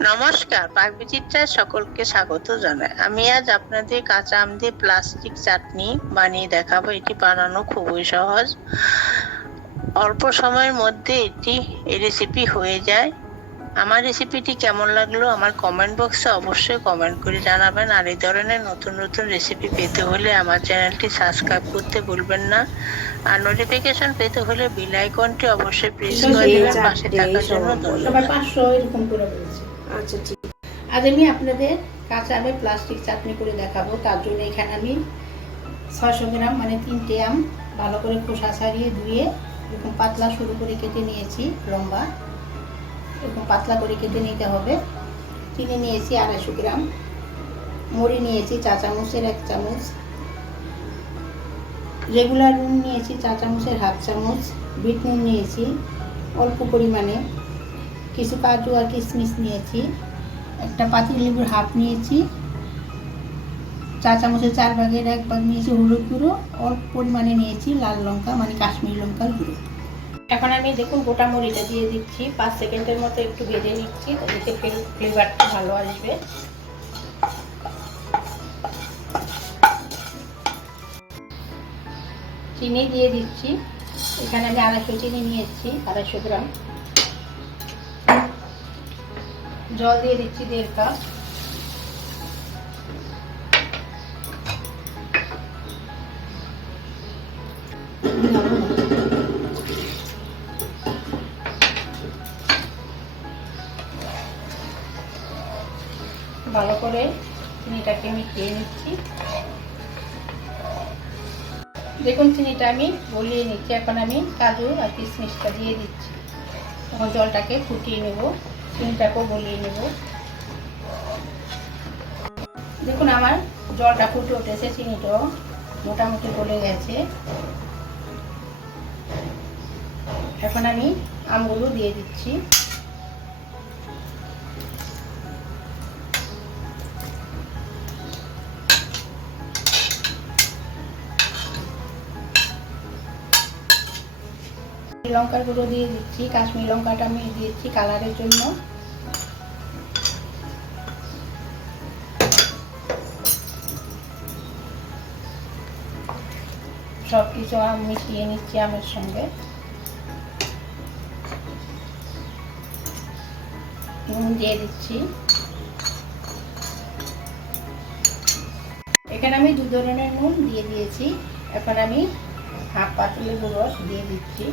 নমস্কার পাকবিচিত্রায় সকলকে স্বাগত জানাই। আমি আজ আপনাদের কাঁচা আম দিয়ে প্লাস্টিক চাটনি বানিয়ে দেখাবো। এটি বানানো খুবই সহজ। অল্প সময়ের মধ্যে এটি রেসিপি হয়ে যায়। আমার রেসিপিটি কেমন লাগল আমার কমেন্ট বক্সে অবশ্যই কমেন্ট করে জানাবেন। আর এই ধরনের নতুন নতুন রেসিপি পেতে হলে আমার চ্যানেলটি সাবস্ক্রাইব করতে ভুলবেন না। আর নোটিফিকেশন পেতে হলে বেল আইকনটি অবশ্যই প্রেস করে দেবেন। পাশে থাকার জন্য ধন্যবাদ। আচ্ছা ঠিক। আজ আমি আপনাদের কাঁচা আমে প্লাস্টিক চাটনি করে দেখাবো। তার জন্য এখানে আমি ছয়শো গ্রাম মানে তিনটে আম ভালো করে খোসা ছাড়িয়ে ধুয়ে এরকম পাতলা শুরু করে কেটে নিয়েছি, লম্বা। এরকম পাতলা করে কেটে নিতে হবে। চিনি নিয়েছি আড়াইশো গ্রাম। মুড়ি নিয়েছি চা চামচের এক চামচ। রেগুলার নুন নিয়েছি চা চামচের হাফ চামচ। বিট নুন নিয়েছি অল্প পরিমাণে। কিছু কাজু আর কিশমিশ নিয়েছি। একটা পাতি লেবুর হাফ নিয়েছি। চা চামচের চার ভাগের এক ভাগ নিয়েছি হলুদ গুঁড়ো। অল্প পরিমাণে নিয়েছি লাল লঙ্কা মানে কাশ্মীরি লঙ্কার গুঁড়ো। এখন আমি দেখুন গোটা মরিটা দিয়ে দিচ্ছি। পাঁচ সেকেন্ডের মতো একটু ভেজে নিচ্ছি এতে ফ্লেভারটা ভালো আসবে। চিনি দিয়ে দিচ্ছি। এখানে আমি আড়াইশো চিনি নিয়েছি, আড়াইশো গ্রাম। জল দিয়ে দিচ্ছি দেড় কাপ ভালো করে চিনিটাকে মিশিয়ে নিচ্ছি। দেখুন চিনিটা আমি গলিয়ে নিচ্ছি। এখন আমি কাজু আর কিশমিশটা দিয়ে দিচ্ছি। এখন জলটাকে ফুটিয়ে নেব। চিনিটাকেও গলিয়ে নেব। দেখুন আমার জলটা ফুটে উঠেছে, চিনিটাও মোটামুটি গলে গেছে। এখন আমি আমগুলো দিয়ে দিচ্ছি। লঙ্কার গুঁড়ো দিয়ে দিচ্ছি, কাশ্মীর লঙ্কাটা আমি দিয়েছি কালারের জন্য। সব কিছু মিশিয়ে নিচ্ছি আমের সঙ্গে। নুন দিয়ে দিচ্ছি। এখানে আমি দু ধরনের নুন দিয়ে দিয়েছি। এখন আমি হাফ পাতলে রস দিয়ে দিচ্ছি।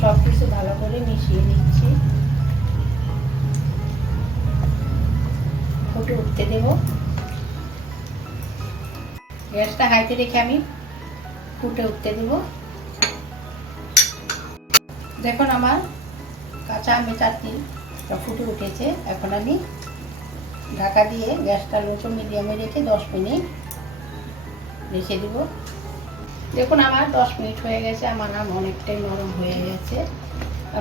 সব কিছু ভালো করে মিশিয়ে নিচ্ছি। ফুটে উঠতে দেব। গ্যাসটা হাইতে রেখে আমি ফুটে উঠতে দেব। দেখুন আমার কাঁচা আমের চাটনি ফুটে উঠেছে। এখন আমি ঢাকা দিয়ে গ্যাসটা লোচো মিডিয়ামে রেখে দশ মিনিট রেখে দেবো। দেখুন, আমার দশ মিনিট হয়ে গেছে, আমার নাম অনেকটাই নরম হয়ে গেছে।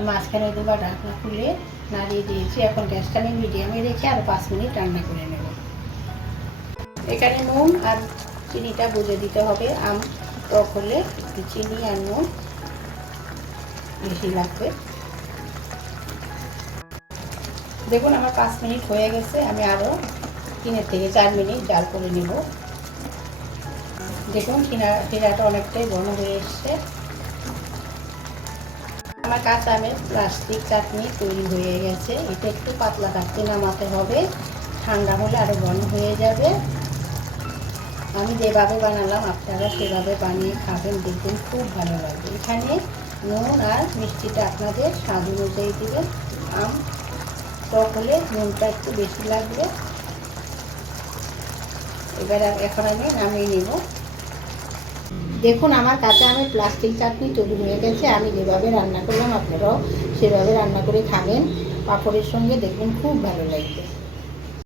মাঝখানে দুবার ঢাকনা খুলে নাড়িয়ে দিয়েছি। এখন গ্যাসটা আমি মিডিয়ামে রেখে আর পাঁচ মিনিট রান্না করে নেব। এখানে নুন আর চিনিটা বুঝে দিতে হবে। আম টক হলে চিনি আর নুন বেশি লাগবে। দেখুন, আমার পাঁচ মিনিট হয়ে গেছে। আমি আরও তিনের থেকে চার মিনিট জাল করে নেব। দেখুন, টিনা, টিনাটা অনেকটাই ঘন হয়ে এসছে। আমার কাঁচা আমের প্লাস্টিক চাটনি তৈরি হয়ে গেছে। এটা একটু পাতলা থাকতে নামাতে হবে। ঠান্ডা হলে আরও ঘন হয়ে যাবে। আমি যেভাবে বানালাম, আপনারা সেভাবে বানিয়ে খাবেন। দেখবেন খুব ভালো লাগবে। এখানে নুন আর মিষ্টিটা আপনাদের স্বাদ অনুযায়ী দেবেন। আম, টক হলে নুনটা একটু বেশি লাগবে। এবার এখন আমি নামিয়ে নেব। দেখুন, আমার কাছে আমি প্লাস্টিক চাটনি তৈরি হয়ে গেছে। আমি যেভাবে রান্না করলাম, আপনারাও সেভাবে রান্না করে খাবেন। পাপড়ের সঙ্গে দেখবেন খুব ভালো লাগবে।